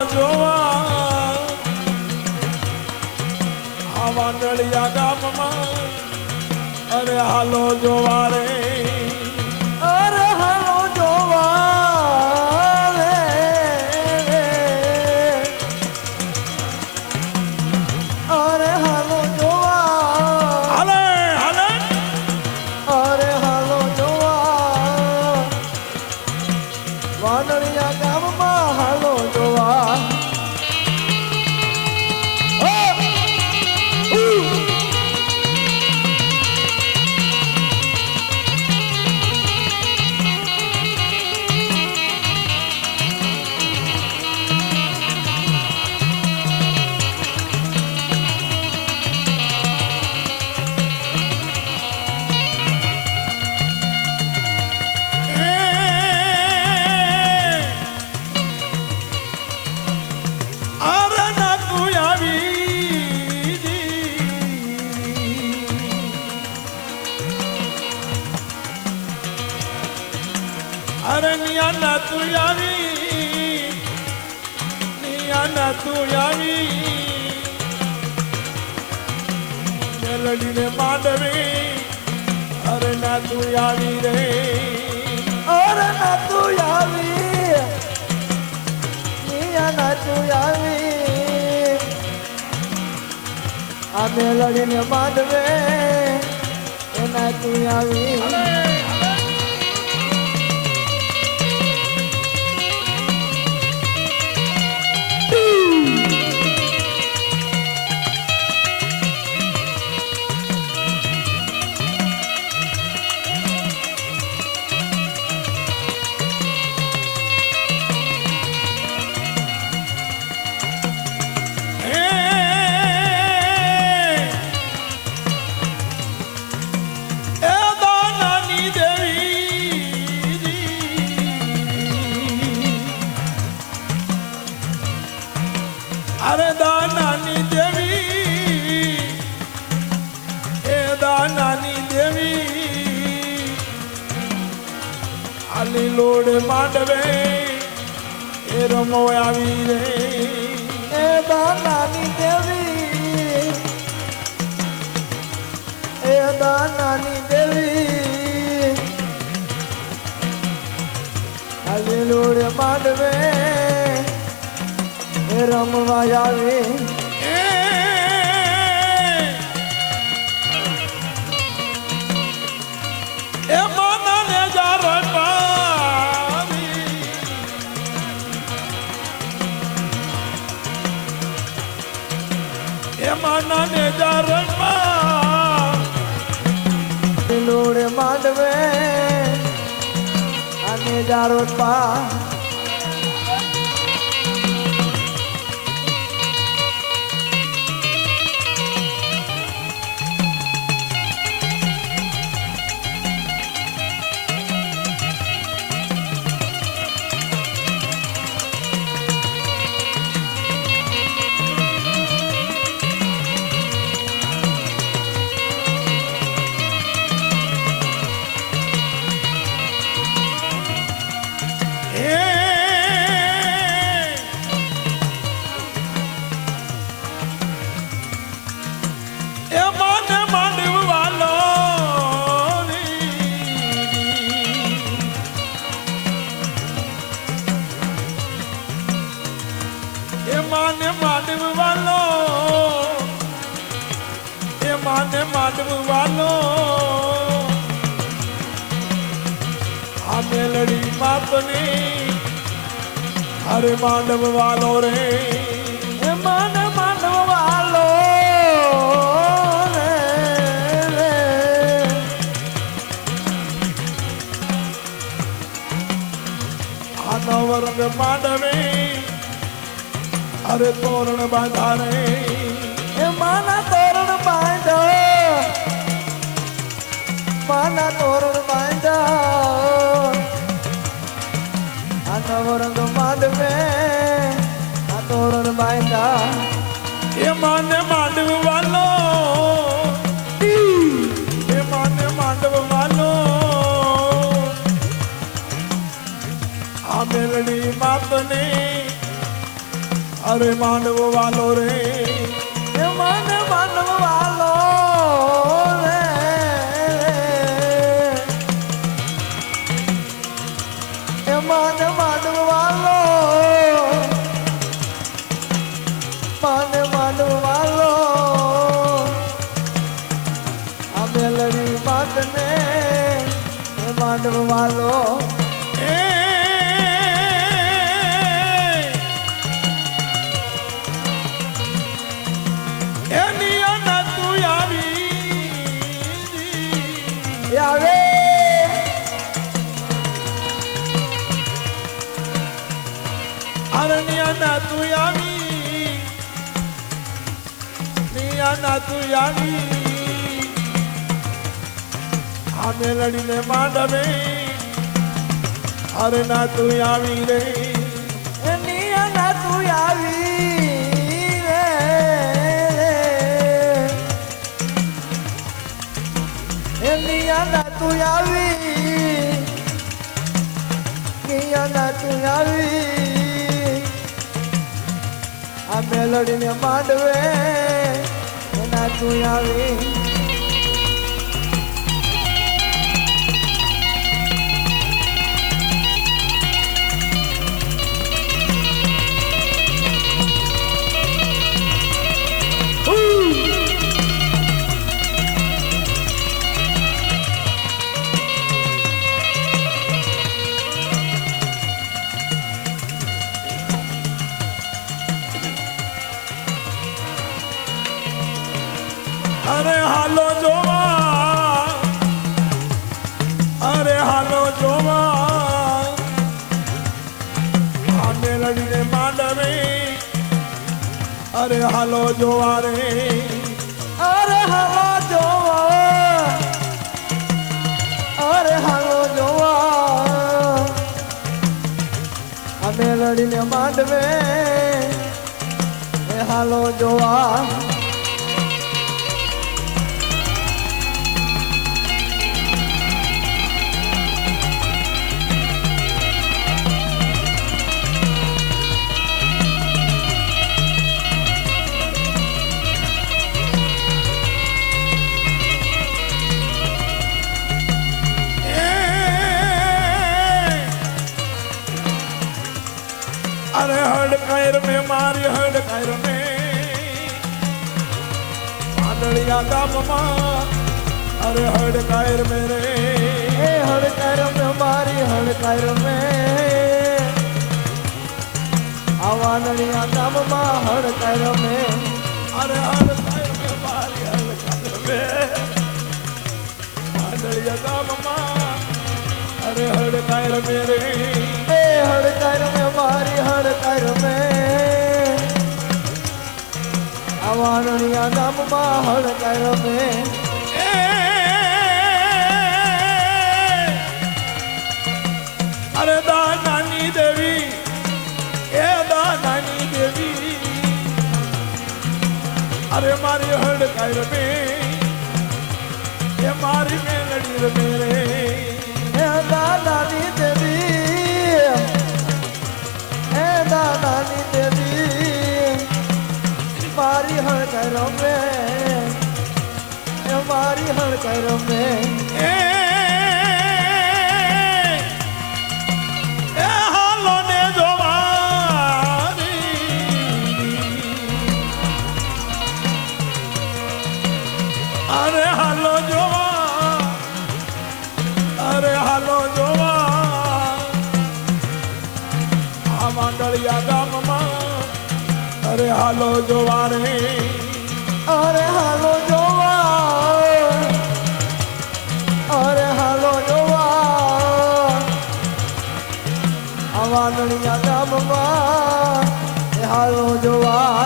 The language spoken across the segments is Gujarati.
જોવા આ વાંદળિયા ગામમાં અરે હાલો જોવા રે અરે હાલો જોવા રે અરે હાલો જોવા હાલે હાલે અરે હાલો જોવા વાનળિયા ગામમાં હાલો જોવા અરે નિયાના તું આવી નિયાના તું આવી મેલડીને માંડવી અરે ના તું આવી રે અરે ના તું આવી નિયા તું આવી આ મેલડીને માંડવે એના તું આવી અરે દાનાની દેવી એ દાનાની દેવી આલી લોડ માંડવે એ રમો આવી રે એ દાનાની દેવી એ દાનાની દેવી આલી લોડ માંડવે રમવા આવે એ માનાને જારપાવી એ માનાને જારપા લોડે માંડવે અને જારોપા માને માંડવ વાલો આ મેલડી માતની અરે માંડવ વાલો રે એ માને માંડવ વાલો રે આ નવરંગ માંડવે અરે તોરણ બાંધા રે એ માના તોરણ બાંધો માના તોરણ બાંધો આ નવરંગ માંડવે આ તોરણ બાંધા એ માને માંડવ વાલો એ માને માંડવ વાલો આ મેલડી માતની અરે માંડવો વાલો રે એ મને માંડવ વાલો રે એ મને માંડવ વાલો મને માંડવ વાલો આ મેલડી માતને એ માંડવ વાલો આવે અરણ્યના તું આવી નિયાના તું આવી આ મેલડીને માંડવે અરે ના તું આવી રે નિયાના તું આવી રે નિયાના તું આવી નિયાના તું આવી આ મેલડીને માંડવે એના તું આવી અરે હાલો જોવા અરે હાલો જોવા આ મેલડીને માંડવે અરે હાલો જોવા રે અરે હાલો જોવા અરે હાલો જોવા આ મેલડીને માંડવે એ હાલો જોવા અરે હડ કાયર મેં મારી હડ કાયર મેં માંડળિયા ગામમાં અરે હડ કાયર મેં રે એ હડકાર મેં મારી હડકાર મેં આ વાનળિયા ગામમાં હડકાર મેં અરે હડ કાયર મેં મારી હડ કાયર મેં માંડળિયા ગામમાં અરે હડ કાયર મેં રે એ હડકાર મેં મારી હડકાર મેં આ વાનળિયા ગામમાં હડકાર મેં અરે દાનાની દેવી એ દાનાની દેવી અરે મારી હડ કાયર મેં એ મારી મેલડી રમે રે એ દાદાની દેવી એ દાદાની દેવી મારી હડકાર મેં એ મારી હડકાર મેં એ હાલો ને જોવાની અરે હાલો જોવા અરે હાલો જોવા આ માંડળિયા ગામમાં અરે હાલો જોવા રે અરે હાલો જોવા અરે હાલો જોવા આ વાનળિયા ગામમાં એ હાલો જોવા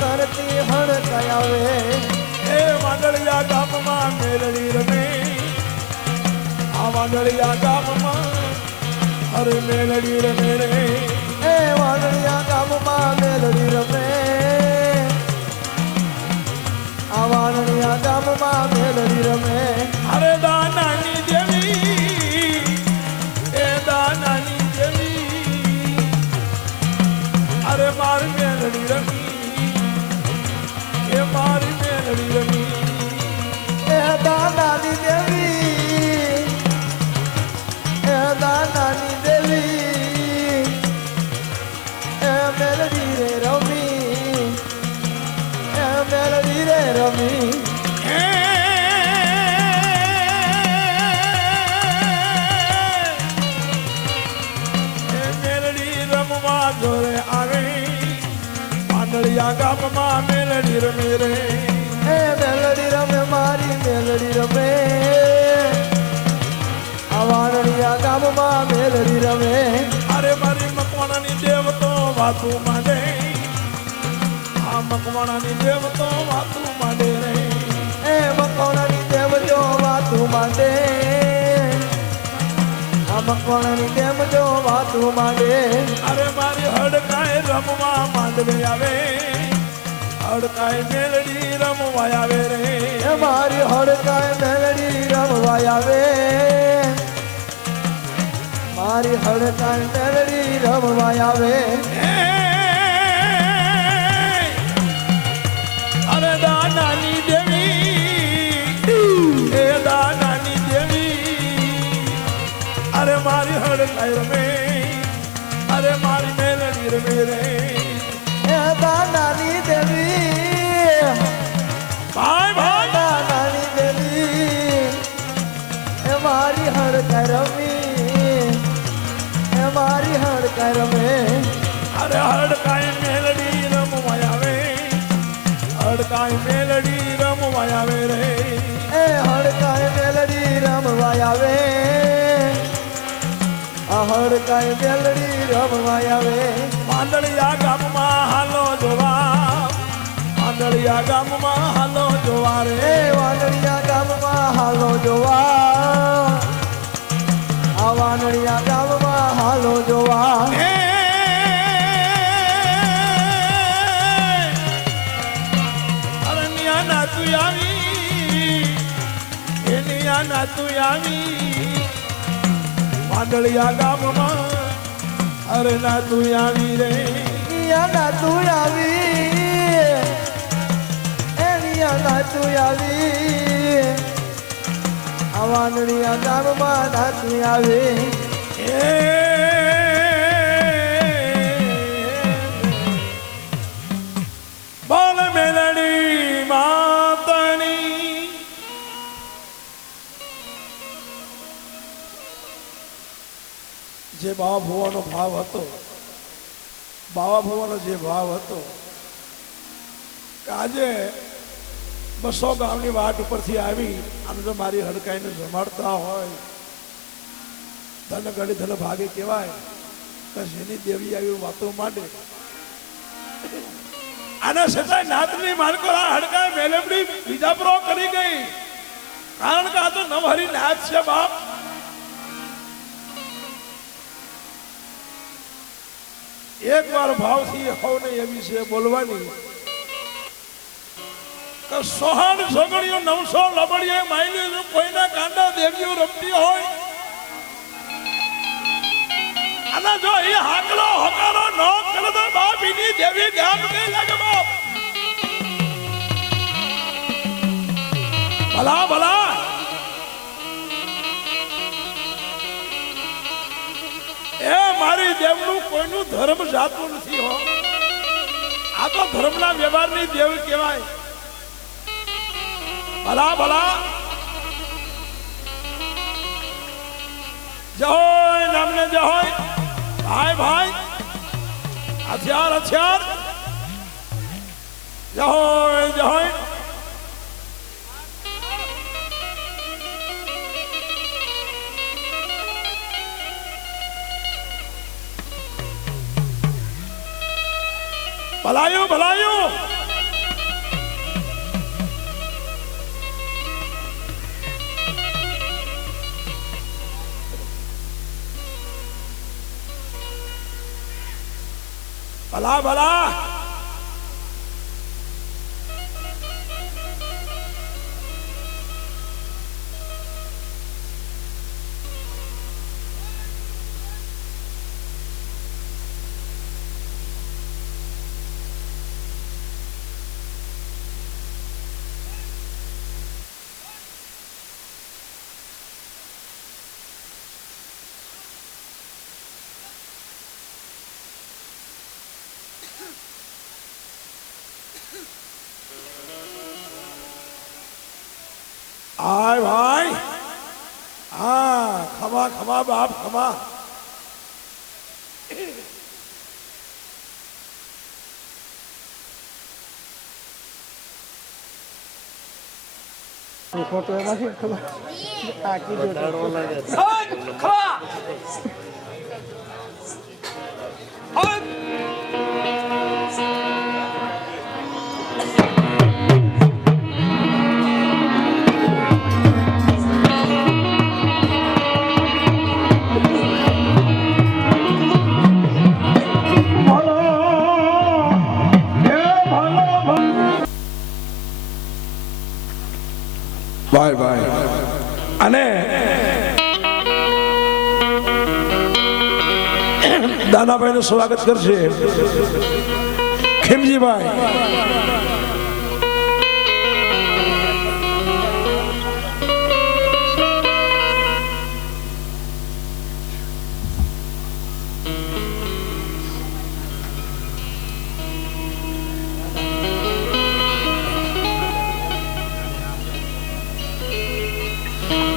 કરતી હડકાય આવે એ માંડળિયા ગામમાં મેલડી રમે આ માંડળિયા ગામમાં અરે મેલડી રમે રે એ વાનળિયા ગામમાં મેલડી રમે આ વાનળિયા ગામમાં મેલડી રમે અરે દાનાની દેવી એ દાનાની દેવી અરે મારી મેલડી રમી એ મારી મેલડી રમી એ દાનાની દેવી એ દાનાની દેવી એ મેલડી રે રમી એ મેલડી રે રમી જોરે આવે પાંદડિયા ગામમાં મેલડી રમે રે એ મેલડી રમે મારી મેલડી રમે આ વાનડિયા ગામમાં મેલડી રમે અરે મારી મકવાણાની દેવ તો વાતું માંડે આ મકવાણાની દેવ તો વાતું માંડે રે એ મકવાણાની દેવ જો વાતું માંડે આ મકવાણાની દેવ જો વાતું માંડે અરે મારી હડકાય રમવા માંડવે આવે હડકાય મેલડી રમવા આવે રે એ મારી હડકાય મેલડી રમવા આવે મારી હડકાય મેલડી રમવા આવે અરે દાનાની દેવી એ દાનાની દેવી અરે મારી હડકાય રમે અરે મારી મેલડી રમે રે એ દાનાની દેવી ભાઈ ભાઈ દાનાની દેવી એ મારી હડકાય રમી એ મારી હડકાય રમે અરે હડકાય મેલડી રમવા આવે હડકાય મેલડી રમવા આવે રે એ હડકાય મેલડી રમવા આવે આ હડકાય મેલડી રમવા આવે પાંદડિયા ગામમાં હાલો જોવા પાંદડિયા ગામમાં હાલો જોવા એ રે વાનડિયા ગામમાં હાલો જોવા આ વાનડિયા ગામમાં હાલો જોવા અરે નિયા નાતું આવી એ નિયા નાતું આવી પાંદડિયા ગામમાં અરે નાતું આવી રે નિયાના તું આવી એ નિયાના તું આવી આ વાનડિયા ગામમાં નાતું આવી બોલ મેલડી માતની જે બાવા ભુવાનો ભાવ હતો બાવા ભુવાનો જે ભાવ હતો કે આજે 200 ગામની વાટ ઉપરથી આવી અને જો મારી હડકાઈને જમાડતા હોય ધન ગળી ધન ભાગે કહેવાય કે જેની દેવી આવી વાતો માંડે આના છતાંય નાતની માનકોરા હડકાય મેલમડી બીજાપરો કરી ગઈ કારણ કે આ તો નવહરી નાથ છે બાપ એક વાર ભાવથી હોને એવી છે બોલવાની કે સોહાણ સોગણીઓ 900 લબડીએ માયલી કોઈના કાંડા દેવીઓ રમતી હોય અને જો એ હાકલો હકારો ન કરે તો બાપ એની દેવી ગામ કે લાગે બાપ ભલા ભલા એ મારી દેવનું કોઈનું ધર્મ જાતું નથી હો આ તો ધર્મના વ્યવહારની દેવ કહેવાય ભલા ભલા જય હોય નામને જય હોય ભાઈ ભાઈ હથિયાર હથિયાર જય હોય જય હોય ભલાયું ભલાયું ભલા ભલા આય ભાઈ હા ખમા ખમા બાપ ખમા ફોટો એમાંથી ખબર આ કીધું ભાઈ ભાઈ અને દાનાભાઈ નું સ્વાગત કરશે ખીમજીભાઈ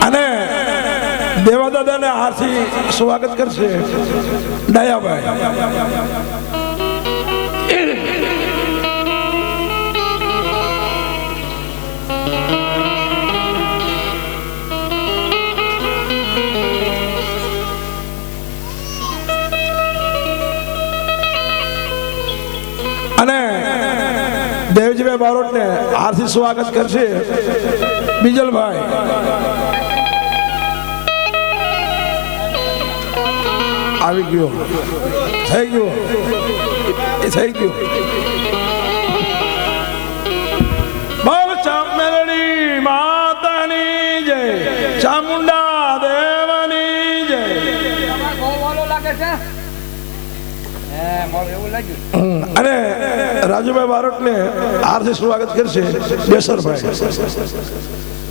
અને દેવાદાદાને હાથથી સ્વાગત કરશે દયાભાઈ અને દેવજીભાઈ બારોટને હાથથી સ્વાગત કરશે બીજલભાઈ આવી ગયો થઈ ગયો એ થઈ ગયું બોલ ચામરડી માતાની જય ચામુંડા દેવની જય અને રાજુભાઈ બારોટને હાર્દિક સ્વાગત કરશે બેસરભાઈ